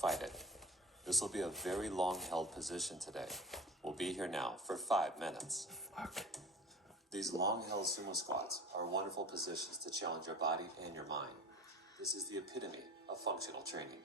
fight it. This will be a very long-held position today. We'll be here now for 5 minutes. Fuck. These long-held sumo squats are wonderful positions to challenge your body and your mind. This is the epitome of functional training.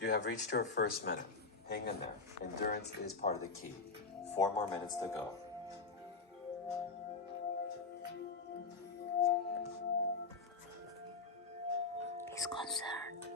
You have reached your first minute. Hang in there. Endurance is part of the key. 4 more minutes to go. He's concerned.